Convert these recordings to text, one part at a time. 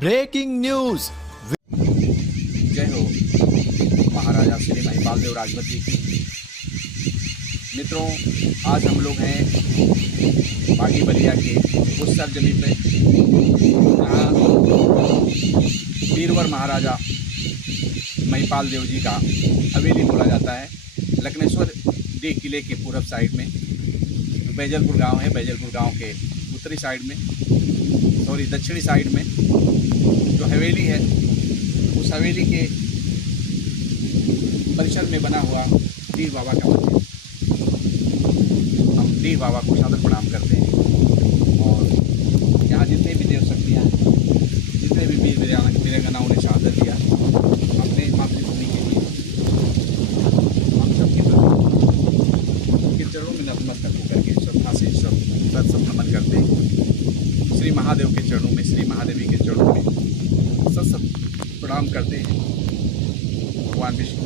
Breaking news. जय हो महाराजा श्री महिपाल देव राजभर जी की। मित्रों, आज हम लोग हैं बागी बलिया के उस सरजमीन पे जहाँ बीरवर महाराजा महिपाल देव जी का हवेली बोला जाता है। लखनेश्वर डी किले के पूरब साइड में बैजलपुर गांव है। बैजलपुर गांव के उत्तरी साइड में, दक्षिणी साइड में जो हवेली है, उस हवेली के परिसर में बना हुआ डीह बाबा का मंदिर। हम डीह बाबा को सादर प्रणाम करते हैं और यहाँ जितने भी देव शक्तियाँ हैं, जितने भी वीर वीरांगनाओं ने सादर दिया अपने मातृभूमि के लिए, हम सबके प्रति उनके चरणों में नतमस्तक होकर के श्रद्धा से सब नमन करते हैं। श्री महादेव के चरणों में, श्री महादेवी के चरणों में सत प्रणाम करते हैं। भगवान विष्णु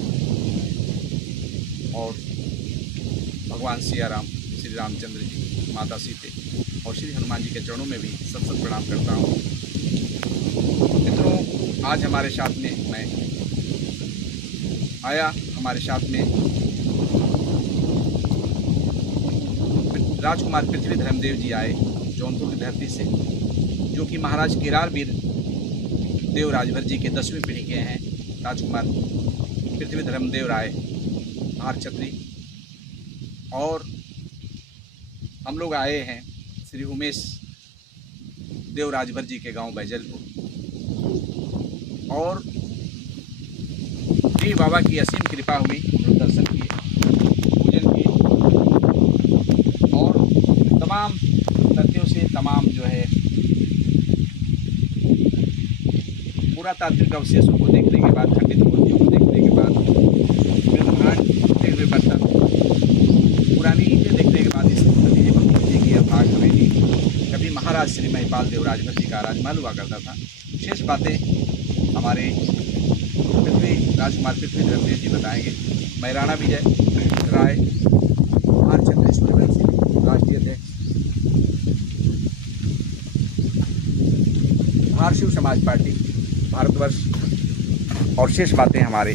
और भगवान सियाराम, श्री रामचंद्र जी, माता सीते और श्री हनुमान जी के चरणों में भी सत प्रणाम करता हूँ। मित्रों, आज हमारे साथ में हमारे साथ में राजकुमार पृथ्वी धर्मदेव जी आए जौनपुर की धरती से, जो कि महाराज केरार वीर देव राजभर जी के 10वीं पीढ़ी के हैं। राजकुमार पृथ्वी धर्मदेव राय भार छत्री। और हम लोग आए हैं श्री उमेश देव राजभर जी के गांव बैजलपुर, और डीह बाबा की असीम कृपा हुई। हम दर्शन किए, पूजन किए और तमाम तथ्यों से, तमाम जो है पुरातात्विक अवशेषों को देखने के बाद, खंडित मूर्तियों को देखने के बाद, टूटे हुए बर्तन, पुरानी ईंटें देखने के बाद इस नतीजे पर पहुंचे कि यह भाग हवेली कभी महाराज श्री महिपाल देव राजभर जी का राजमहल हुआ करता था। शेष बातें हमारे राजकुमार पृथ्वी धर्मदेव जी बताएंगे। मैं राणा विजय राय, भार छत्तीसगढ़ राष्ट्रीय अध्यक्ष, भार शिव समाज पार्टी भारतवर्ष, और शेष बातें हमारे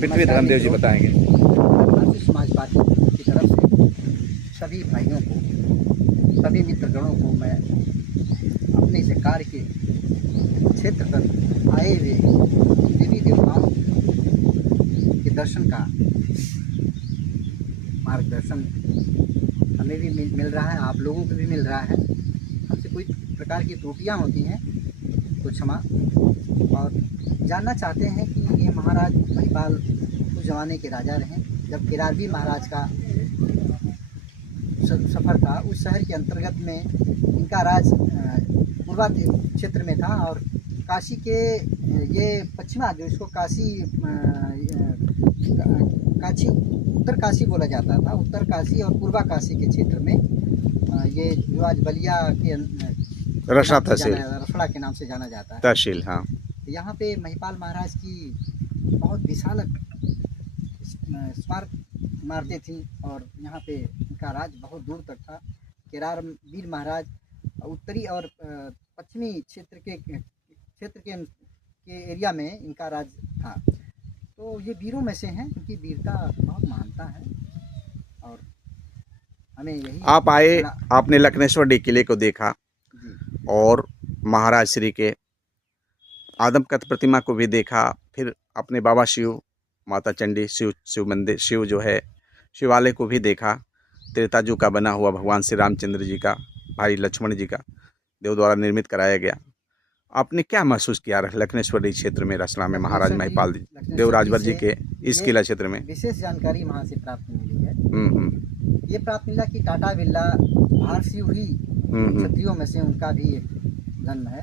पृथ्वी धर्मदेव जी बताएंगे। भारतीय समाज पार्टी की तरफ से सभी भाइयों को, सभी मित्रगणों को मैं अपने से कार्य के क्षेत्र पर आए हुए देवी देवताओं के दर्शन का मार्गदर्शन हमें भी मिल रहा है, आप लोगों को भी मिल रहा है। हमसे कोई प्रकार की त्रुटियाँ होती हैं तो क्षमा। और जानना चाहते हैं कि ये महाराज महिपाल उस ज़माने के राजा रहे जब केरारवी महाराज का सफ़र था। उस शहर के अंतर्गत में इनका राज पूर्वा क्षेत्र में था, और काशी के ये पश्चिमा, जो इसको काशी उत्तर काशी बोला जाता था, उत्तर काशी और पूर्वा काशी के क्षेत्र में ये जो आज बलिया के रसड़ा तहसील, रसड़ा के नाम से जाना जाता है तहसील। हाँ, यहाँ पे महिपाल महाराज की बहुत विशाल स्मारक इमारतें थीं, और यहाँ पे इनका राज बहुत दूर तक था। केरार वीर महाराज उत्तरी और पश्चिमी क्षेत्र के एरिया में इनका राज था। तो ये वीरों में से हैं, इनकी वीरता बहुत महानता है। और हमें यही आप आए, आपने लखनेश्वर डी किले को देखा और महाराज श्री के आदमकद प्रतिमा को भी देखा, फिर अपने बाबा शिव, माता चंडी, शिव मंदिर, शिव जो है शिवालय को भी देखा। त्रेताजू का बना हुआ भगवान श्री रामचंद्र जी का, भाई लक्ष्मण जी का देव द्वारा निर्मित कराया गया। आपने क्या महसूस किया लखनेश्वरी क्षेत्र में, रसड़ा में महाराज महिपाल देव राजभर जी के इस किला क्षेत्र में? विशेष जानकारी वहाँ से प्राप्त मिली है। ये प्राप्त मिला कि टाटा बिरला भार शिव ही क्षत्रियों में से उनका भी एक जन्म है,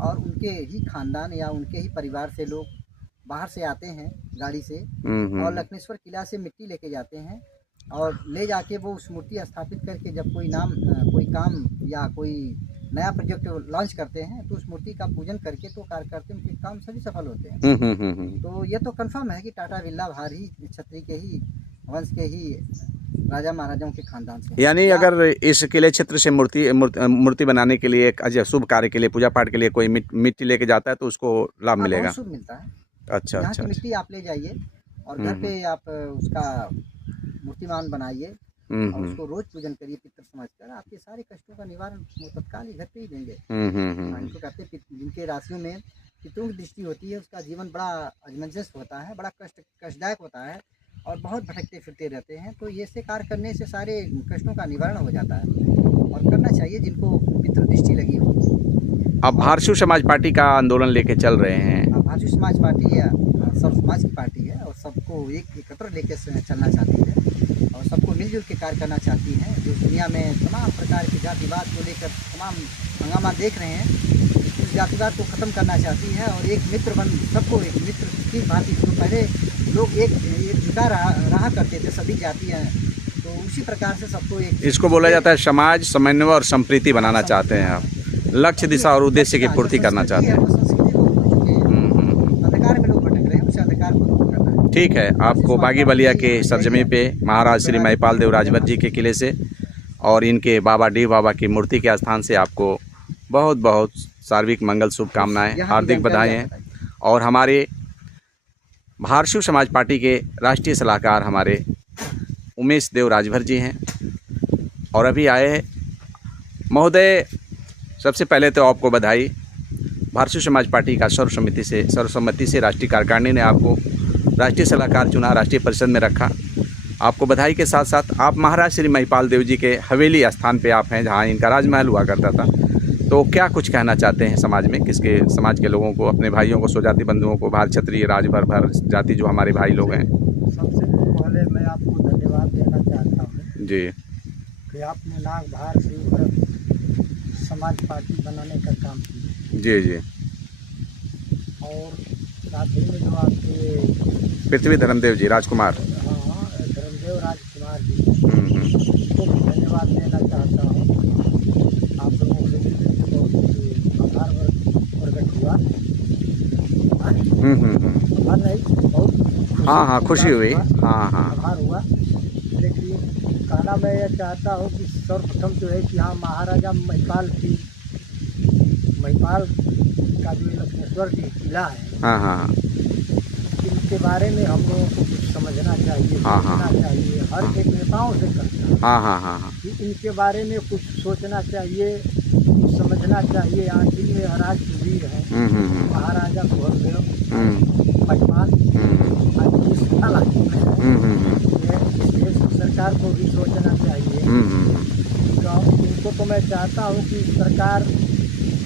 और उनके ही खानदान या उनके ही परिवार से लोग बाहर से आते हैं गाड़ी से, और लखनेश्वर किला से मिट्टी लेके जाते हैं, और ले जाके वो उस मूर्ति स्थापित करके जब कोई काम या कोई नया प्रोजेक्ट लॉन्च करते हैं, तो उस मूर्ति का पूजन करके तो कार्यकर्ता उनके काम सभी सफल होते हैं। तो ये तो कंफर्म है कि टाटा बिरला भार ही क्षत्रिय के ही वंश के ही राजा महाराजाओं के खानदान से। यानी अगर इस किले क्षेत्र से मूर्ति बनाने के लिए शुभ कार्य के लिए, पूजा पाठ के लिए कोई मिट्टी लेके जाता है तो उसको लाभ मिलेगा? बहुत शुभ मिलता है। अच्छा यहाँ अच्छा की मिट्टी आप ले जाइए और घर पे आप उसका मूर्तिमान बनाइए और उसको रोज पूजन करिए पितृ समझकर, आपके सारे कष्टों का निवारण वो तत्काल ही घर पे ही देंगे। इनको कहते हैं जिनके राशियों में पितरों की दृष्टि होती है उसका जीवन बड़ा अजमंजस होता है, बड़ा कष्टदायक होता है और बहुत भटकते फिरते रहते हैं। तो ये से कार्य करने से सारे कष्टों का निवारण हो जाता है और करना चाहिए जिनको पितृ दृष्टि लगी हो। अब भारसू समाज पार्टी का आंदोलन लेके चल रहे हैं। भारसू समाज पार्टी या सब समाज की पार्टी है और सबको एकत्र लेके चलना चाहती है और सबको मिलजुल के कार्य करना चाहती है। जो दुनिया में तमाम प्रकार के जातिवाद को लेकर तमाम हंगामा देख रहे हैं, उस जातिवाद को ख़त्म करना चाहती है और एक मित्र बन सबको एक मित्र की भांति, जो पहले लोग एक जुटा रहा करते थे सभी जातियाँ, तो उसी प्रकार से सबको एक, इसको बोला जाता है समाज समन्वय और संप्रीति बनाना चाहते हैं आप, लक्ष्य दिशा और उद्देश्य की पूर्ति करना चाहते हैं। अंधकार में लोग भटक रहे हैं, उस अंधकार को दूर करना है। ठीक है, आपको बागी बलिया के सरजमी पे महाराज श्री महिपाल देव राजभर जी के किले से और इनके बाबा डी बाबा की मूर्ति के स्थान से आपको बहुत बहुत सार्वजनिक मंगल शुभकामनाएं, हार्दिक बधाई हैं। और हमारे भारसू समाज पार्टी के राष्ट्रीय सलाहकार हमारे उमेश देव राजभर जी हैं और अभी आए हैं। महोदय, सबसे पहले तो आपको बधाई। भारसू समाज पार्टी का सर्वसम्मति से राष्ट्रीय कार्यकारिणी ने आपको राष्ट्रीय सलाहकार चुना, राष्ट्रीय परिषद में रखा। आपको बधाई के साथ साथ आप महाराज श्री महिपाल देव जी के हवेली स्थान पे आप हैं जहाँ इनका राजमहल हुआ करता था। तो क्या कुछ कहना चाहते हैं समाज में, किसके समाज के लोगों को, अपने भाइयों को, स्वजाति बंधुओं को, भार क्षत्रिय राजभर जाति जो हमारे भाई लोग हैं? सबसे पहले मैं आपको धन्यवाद देना चाहता हूँ जी कि आपने नाग भार से समाज पार्टी बनाने का काम किया। जी जी। और साथ ही में जो आपके पृथ्वी धर्मदेव जी राजकुमार, हाँ धर्मदेव राजकुमार जी को भी धन्यवाद देना चाहता हूँ। आप लोगों से बहुत आभार प्रकट हुआ। आभार नहीं, बहुत हाँ खुशी हुई। हाँ आभार हुआ। लेकिन कहना मैं यह चाहता हूँ कि सर्वप्रथम जो है कि हाँ महाराजा महिपाल का जो लक्ष्मेश्वर जी किला है, हाँ इनके बारे में हम लोगों को कुछ समझना चाहिए, सोचना चाहिए। हर एक नेताओं से करता है हाँ कि इनके बारे में कुछ सोचना चाहिए, कुछ समझना चाहिए। आखिर में राजवीर है महाराजा सुहेलदेव महिपाल, आज इस सरकार को भी सोचना चाहिए। इनको तो मैं चाहता हूँ कि सरकार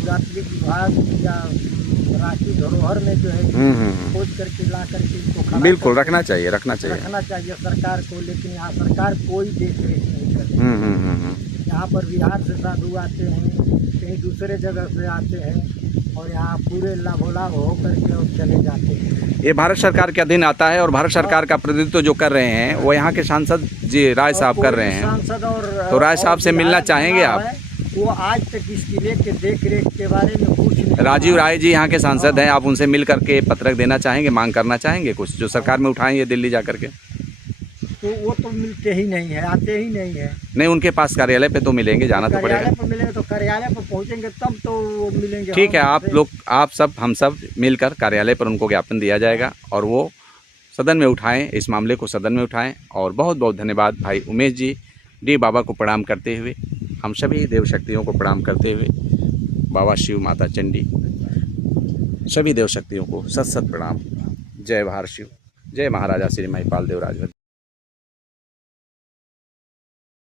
प्राथमिक विभाग या राष्ट्रीय धरोहर में जो है खोज करके ला करके इनको बिल्कुल रखना चाहिए सरकार को। लेकिन यहाँ सरकार कोई देख रेख नहीं करती। यहाँ पर बिहार से साधु आते हैं, कहीं दूसरे जगह से आते हैं और यहाँ पूरे लाभोलाभ हो करके और चले जाते हैं। ये भारत सरकार के अधीन आता है और भारत सरकार का प्रतिनिधित्व जो कर रहे हैं वो यहाँ के सांसद जी राय साहब कर रहे हैं। सांसद और तो राय साहब से मिलना चाहेंगे आप? वो आज तक इस किले के देख रेख के बारे में कुछ नहीं। राजीव राय जी यहाँ के सांसद हैं, आप उनसे मिल करके पत्रक देना चाहेंगे, मांग करना चाहेंगे कुछ जो सरकार में उठाएंगे दिल्ली जा करके? तो वो तो मिलते ही नहीं है, आते ही नहीं है। नहीं, उनके पास कार्यालय पे तो मिलेंगे, जाना तो पड़ेगा। कार्यालय पर मिलेंगे तो कार्यालय पर पहुँचेंगे तब तो वो मिलेंगे। ठीक है, आप लोग हम सब मिलकर कार्यालय पर उनको ज्ञापन दिया जाएगा और वो सदन में उठाएं, इस मामले को सदन में उठाएं। और बहुत बहुत धन्यवाद भाई उमेश जी, डी बाबा को प्रणाम करते हुए, हम सभी देव शक्तियों को प्रणाम करते हुए, बाबा शिव, माता चंडी, सभी देव शक्तियों को सत सत प्रणाम। जय भारत शिव, जय महाराजा श्री महिपाल देव राजभर।